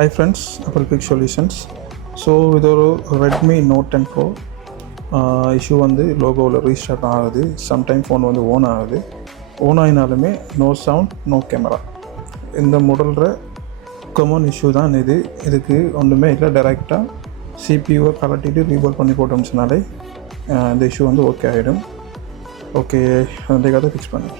Hi friends, Apple Quick Solutions. So இது ஒரு Redmi note 10 pro issue வந்து லோகோவில் ரீஸ்டார்ட் ஆகுது. சம்டைம் ஃபோன் வந்து ஓன் ஆகுது. ஓன் ஆகினாலுமே நோ சவுண்ட், நோ கேமரா. இந்த மாடல்ற காமன் இஷ்யூ தான் இது. இதுக்கு ஒன்றுமே இல்லை, டைரெக்டாக சிபியூவை கலட்டிட்டு ரீபோட் பண்ணி போட்டோம்னாலே இந்த இஷ்யூ வந்து ஓகே ஆகிடும். ஓகே, அந்த கதை ஃபிக்ஸ் பண்ணி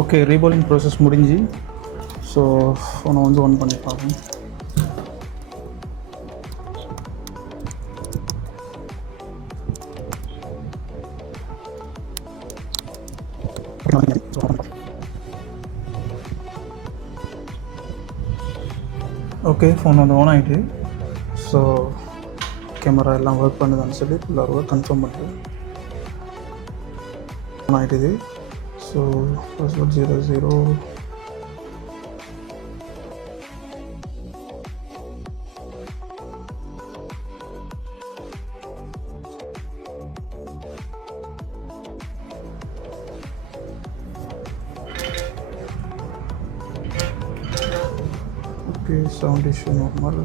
ஓகே, ரீபோலிங் ப்ராசஸ் முடிஞ்சு. ஸோ ஃபோனை வந்து ஆன் பண்ணி பார்ப்போம். ஓகே, ஃபோன் வந்து ஆன் ஆகிட்டு. ஸோ கேமரா எல்லாம் ஒர்க் பண்ணுதான்னு சொல்லி ஃபுல்லாக கன்ஃபார்ம் பண்ணிட்டு ஆன் ஆகிட்டுது. So password 00. Okay, sound issue normal.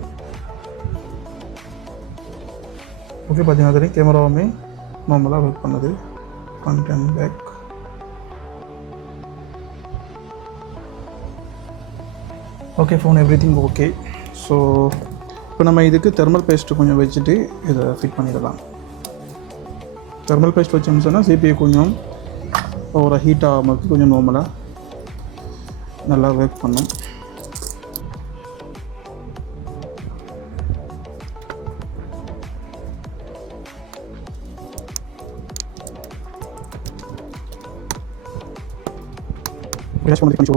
Okay, பார்த்தீங்கன்னா தெரியும் கேமராவுமே நார்மலாக ஒர்க் பண்ணுது. Front and back. Okay, phone everything okay. So இப்போ நம்ம இதுக்கு தெர்மல் பேஸ்ட்டு கொஞ்சம் வச்சுட்டு இதை ஃபிட் பண்ணிடலாம். தெர்மல் பேஸ்ட் வச்சோம்னு சொன்னால் சிபிஐ கொஞ்சம் ஒரு ஹீட் ஆகாமல் கொஞ்சம் நார்மலாக நல்லா ஒர்க் பண்ணும்.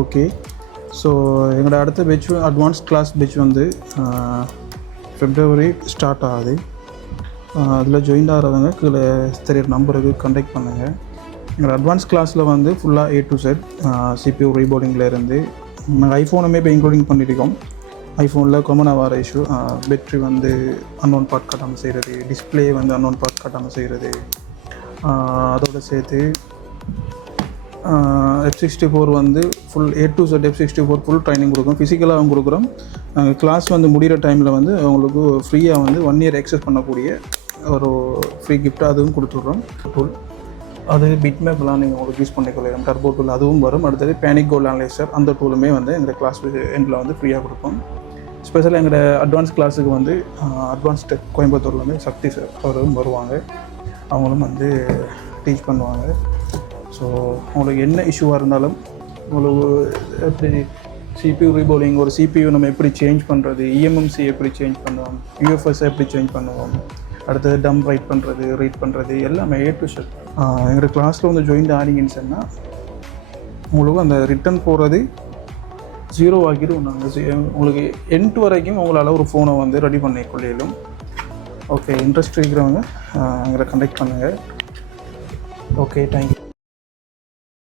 ஓகே, ஸோ எங்களோட அடுத்த பேட்ச் அட்வான்ஸ் கிளாஸ் பேட்ச் வந்து February ஸ்டார்ட் ஆகுது. அதில் ஜாயின் ஆகிறவங்க கீழே தெரியிற நம்பருக்கு கான்டாக்ட் பண்ணுங்கள். எங்களோட அட்வான்ஸ் கிளாஸில் வந்து ஃபுல்லாக A to Z CPU ரீபோர்டிங்லேருந்து நாங்கள் ஐஃபோனுமே இப்போ இன்க்ளூடிங் பண்ணியிருக்கோம். ஐஃபோனில் காமனாக வர இஷ்யூ பேட்ரி வந்து அன்னோன் பார்ட் காட்டாமல் செய்கிறது, டிஸ்பிளே வந்து அன்னோன் பார்ட் காட்டாமல் செய்கிறது, அதோடு சேர்த்து F64 வந்து full A to Z F64 full training கொடுக்கும். ஃபிசிக்கலாகவும் கொடுக்குறோம். நாங்கள் கிளாஸ் வந்து முடிகிற டைமில் வந்து அவங்களுக்கு ஃப்ரீயாக வந்து 1 year எக்ஸஸ் பண்ணக்கூடிய ஒரு ஃப்ரீ கிஃப்ட் அதுவும் கொடுத்துட்றோம். டூல் அது பிட்மேப்லாம் நீங்கள் உங்களுக்கு யூஸ் பண்ணிக்கலாம். டர்போ டூல் அதுவும் வரும். அடுத்தது பேனிக் கோல் அனலைசர் அந்த டூலுமே வந்து எங்கள் கிளாஸ் எண்டில் வந்து ஃப்ரீயாக கொடுப்போம். ஸ்பெஷலாக எங்களோட அட்வான்ஸ் கிளாஸுக்கு வந்து அட்வான்ஸ் டெக் கோயம்புத்தூரில் வந்து சக்தி சார் அவரும் வருவாங்க. அவங்களும் வந்து டீச் பண்ணுவாங்க. ஸோ உங்களுக்கு என்ன இஷ்யூவாக இருந்தாலும் உங்களுக்கு எப்படி CPU ரீபோலிங், ஒரு CPU நம்ம எப்படி சேஞ்ச் பண்ணுறது, EMMC எப்படி சேஞ்ச் பண்ணுவோம், UFS எப்படி சேஞ்ச் பண்ணுவோம், அடுத்தது டம் ரைட் பண்ணுறது, ரீட் பண்ணுறது எல்லாமே A to Z. எங்களோட கிளாஸில் வந்து ஜாயின் ஆனீங்கன்னு சொன்னால் உங்களுக்கு அந்த ரிட்டன் போகிறது 0 ஆக்கிடும். நாங்கள் உங்களுக்கு எண்ட் வரைக்கும் உங்களால் ஒரு ஃபோனை வந்து ரெடி பண்ணிக்கொள்ளும். ஓகே, இன்ட்ரெஸ்ட் இருக்கிறவங்க எங்களை கண்டெக்ட் பண்ணுங்கள். Okay, thank you.